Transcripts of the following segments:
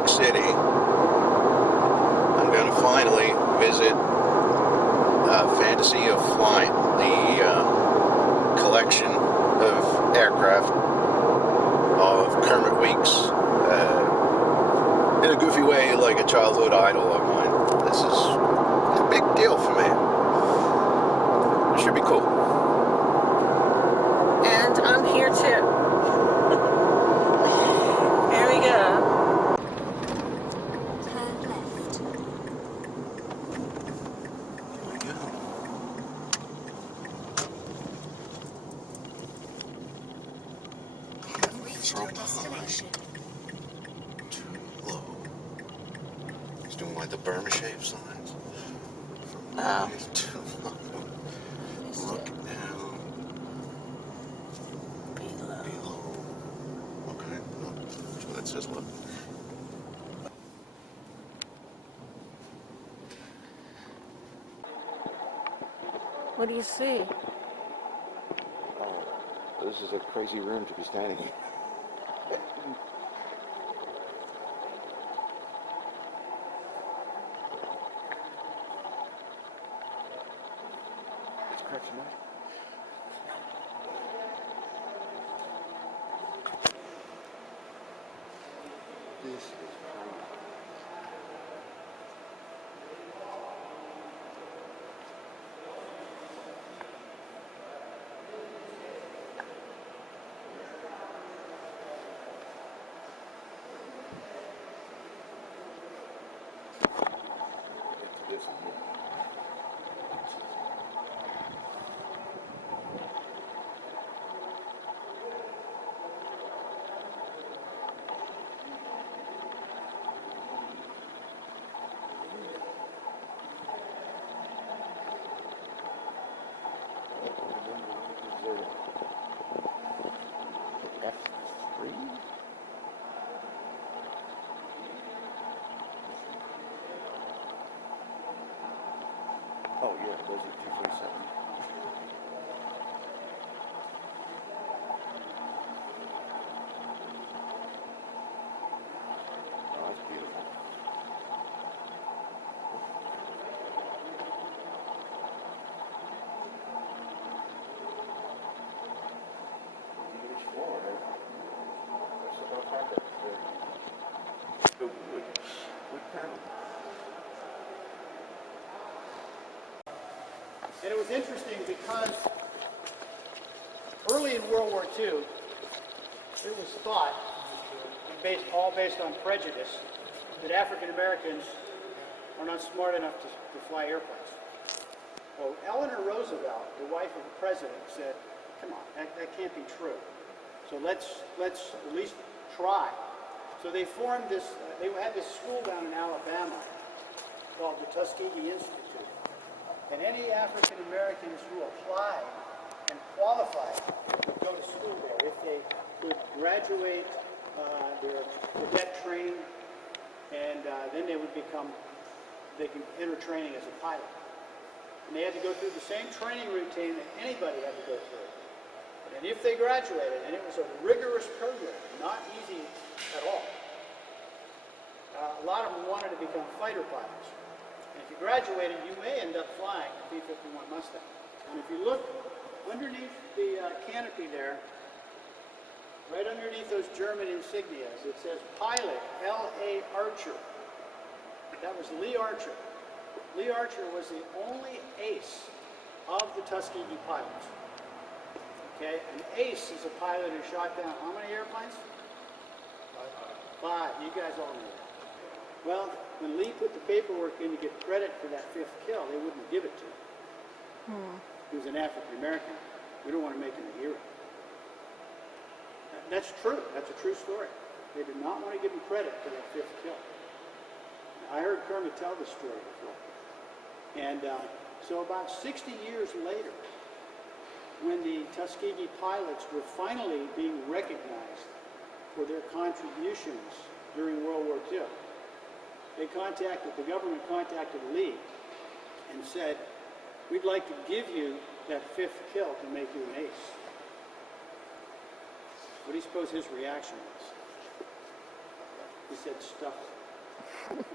Polk City, I'm going to finally visit Fantasy of Flight, the collection of aircraft of Kermit Weeks, in a goofy way, like a childhood idol of mine. This is a big deal for me. It should be cool. And I'm here too. Here we go. Turn left. There we go. You've reached your destination. Too low. He's doing like the Burma shape signs. From Oh. too low. Look down. Below. Okay. No. So that says look. What do you see? Oh, this is a crazy room to be standing in. Let's crack some ice. This is crazy. This is it. F3? Oh yeah, those are 247. Oh, that's beautiful. English Florida. That's about happened. Wood panel. And it was interesting because early in World War II, it was thought, and all based on prejudice, that African Americans are not smart enough to fly airplanes. Well, Eleanor Roosevelt, the wife of the president, said, "Come on, that can't be true. So let's at least try." So they formed this. They had this school down in Alabama called the Tuskegee Institute. And any African Americans who applied and qualified would go to school there if they could graduate their cadet training, and then they can enter training as a pilot. And they had to go through the same training routine that anybody had to go through. And if they graduated, and it was a rigorous program, not easy at all, a lot of them wanted to become fighter pilots. And if you graduated, you may end up flying a B-51 Mustang. And if you look underneath the canopy there, right underneath those German insignias, it says pilot L.A. Archer. That was Lee Archer. Lee Archer was the only ace of the Tuskegee pilots. Okay, an ace is a pilot who shot down how many airplanes? 5. You guys all know that. Well, when Lee put the paperwork in to get credit for that 5th kill, they wouldn't give it to him. He was an African American. We don't want to make him a hero. That's true. That's a true story. They did not want to give him credit for that 5th kill. I heard Kermit tell this story before. And so about 60 years later, when the Tuskegee pilots were finally being recognized for their contributions during World War II, the government contacted Lee and said, "We'd like to give you that 5th kill to make you an ace." What do you suppose his reaction was? He said, stuff it.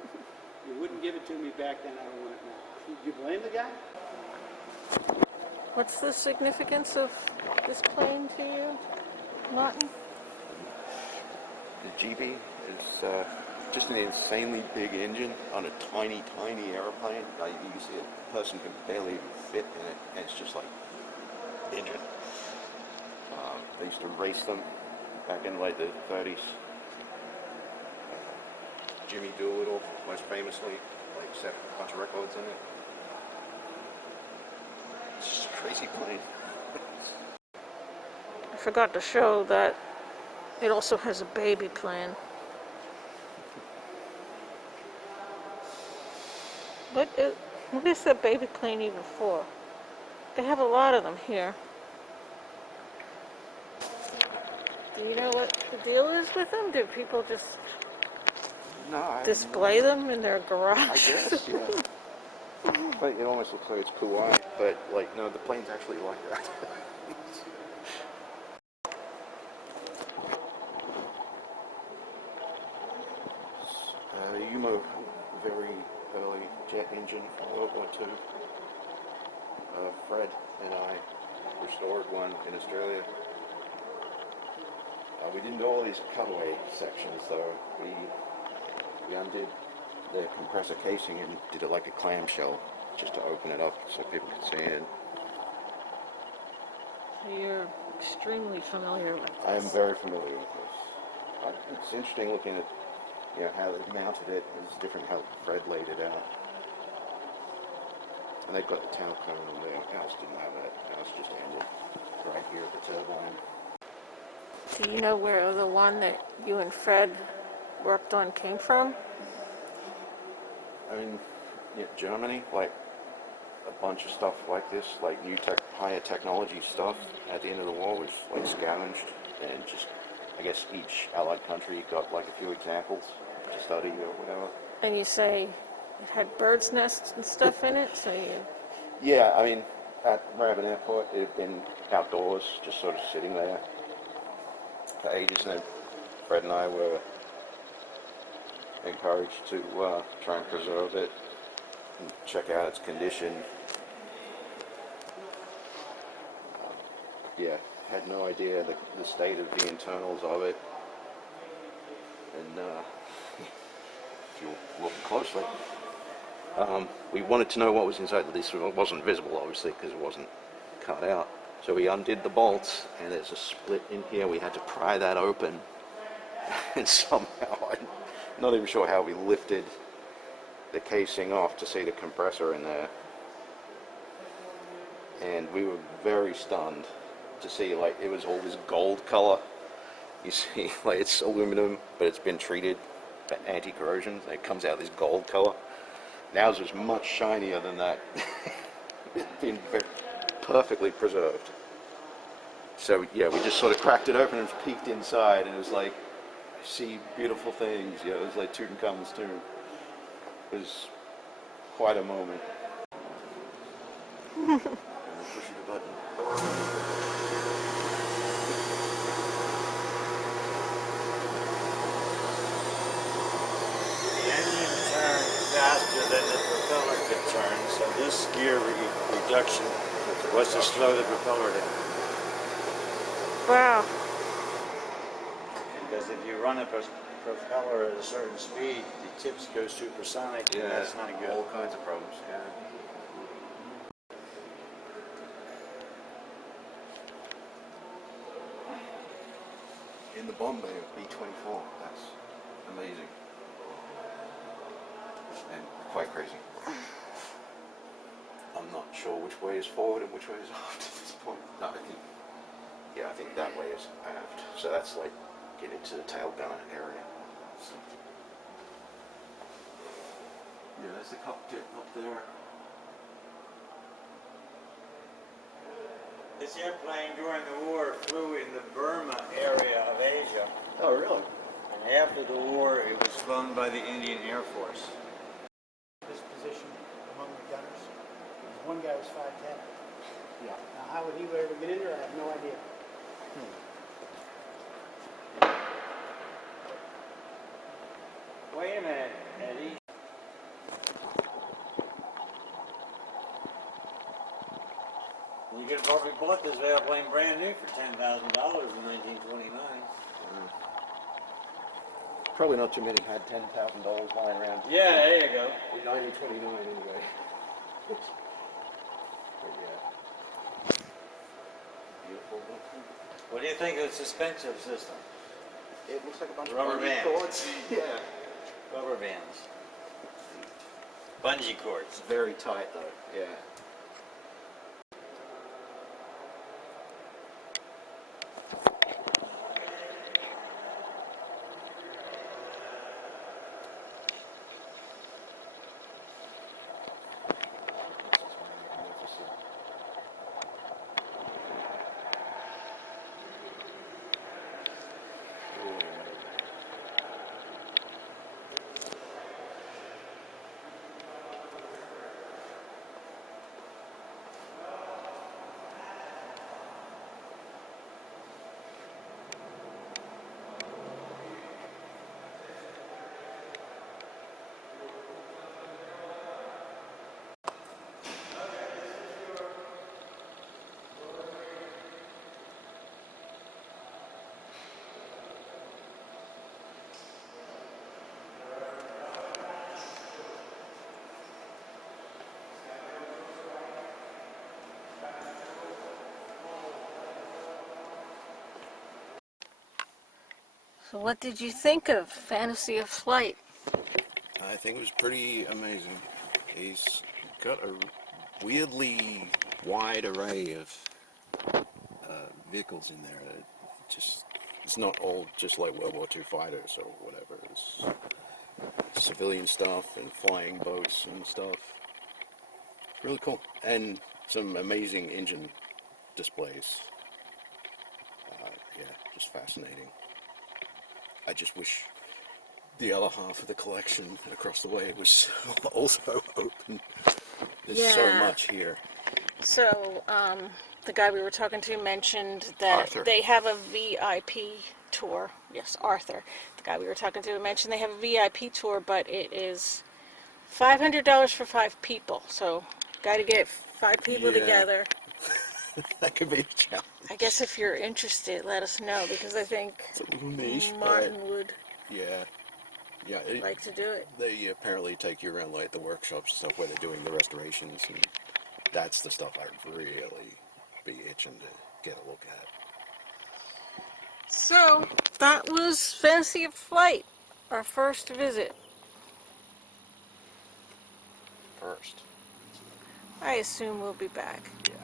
You wouldn't give it to me back then, I don't want it now. You blame the guy? What's the significance of this plane to you, Martin? The GB is just an insanely big engine on a tiny, tiny airplane. Like, you can see a person can barely even fit in it, and it's just like in it. They used to race them back in like the 30s. Jimmy Doolittle, most famously, like set a bunch of records in it. It's just a crazy plane. I forgot to show that it also has a baby plane. What is that baby plane even for? They have a lot of them here. Do you know what the deal is with them? Do people just No, I display them in their garage? I guess, yeah. But it almost looks like it's kawaii, but like, no, the plane's actually like that. Yumo, very early jet engine from World War II. Fred and I restored one in Australia. We didn't do all these cutaway sections though. We undid the compressor casing and did it like a clamshell just to open it up so people could see it. You're extremely familiar with this. I am very familiar with this. It's interesting looking at how they mounted it. It's different how Fred laid it out. And they've got the tail cone on there. Ours didn't have that. Ours just ended right here at the turbine. Do you know where the one that you and Fred worked on came from? I mean, Germany, like a bunch of stuff like this, like higher technology stuff at the end of the war was like scavenged, and just, I guess each allied country got like a few examples to study or whatever. And you say it had birds' nests and stuff in it, so you... Yeah, I mean, at Moorabbin Airport, it had been outdoors, just sort of sitting there for ages, and then Fred and I were encouraged to try and preserve it and check out its condition. Yeah, had no idea the state of the internals of it, and if you look closely, we wanted to know what was inside. This wasn't visible, obviously, because it wasn't cut out. So we undid the bolts, and there's a split in here. We had to pry that open, and somehow, I'm not even sure how we lifted the casing off to see the compressor in there. And we were very stunned to see, like, it was all this gold color. You see, like, it's aluminum, but it's been treated for anti-corrosion. It comes out this gold color. Ours was much shinier than that. It's been perfectly preserved. So yeah, we just sort of cracked it open and peeked inside, and it was like, I see beautiful things. Yeah, it was like Tutankhamun's tomb. It was quite a moment. Pushing the button. The engine turned faster than the propeller could turn, so this gear reduction was to slow the propeller down. Wow. Because if you run a propeller at a certain speed, the tips go supersonic, and that's not good. All kinds of problems. Yeah. In the bomb bay of B-24. That's amazing. And quite crazy. I'm not sure which way is forward and which way is aft at this point. No, I think that way is aft. So that's like get into the tail gunner area. So, yeah, there's the cockpit up there. This airplane during the war flew in the Burma area of Asia. Oh, really? And after the war, it was flown by the Indian Air Force. This position among the gunners. One guy was 5'10". Yeah. Now, how would he ever get in there? I have no idea. bought this airplane brand new for $10,000 in 1929. Probably not too many had $10,000 lying around. Yeah, there you go. In 1929 anyway. But yeah. Beautiful. What do you think of the suspension system? It looks like a bunch Rubber of bungee bands. cords. Yeah. Rubber bands. Bungee cords. It's very tight though. Yeah. So what did you think of Fantasy of Flight? I think it was pretty amazing. He's got a weirdly wide array of vehicles in there. It's not all just like World War II fighters or whatever. It's civilian stuff and flying boats and stuff. Really cool. And some amazing engine displays. Yeah, just fascinating. I just wish the other half of the collection across the way was also open. There's so Yeah. much here. So, the guy we were talking to mentioned that Arthur. they have a VIP tour. Yes, Arthur. The guy we were talking to mentioned they have a VIP tour, but it is $500 for 5 people. So, got to get 5 people Yeah. together. That could be a challenge. I guess if you're interested, let us know, because I think It's a little niche, Martin but would yeah. Yeah, like to do it. they apparently take you around like the workshops and stuff where they're doing the restorations, and that's the stuff I'd really be itching to get a look at. So, that was Fantasy of Flight, our first visit. First. I assume we'll be back. Yeah.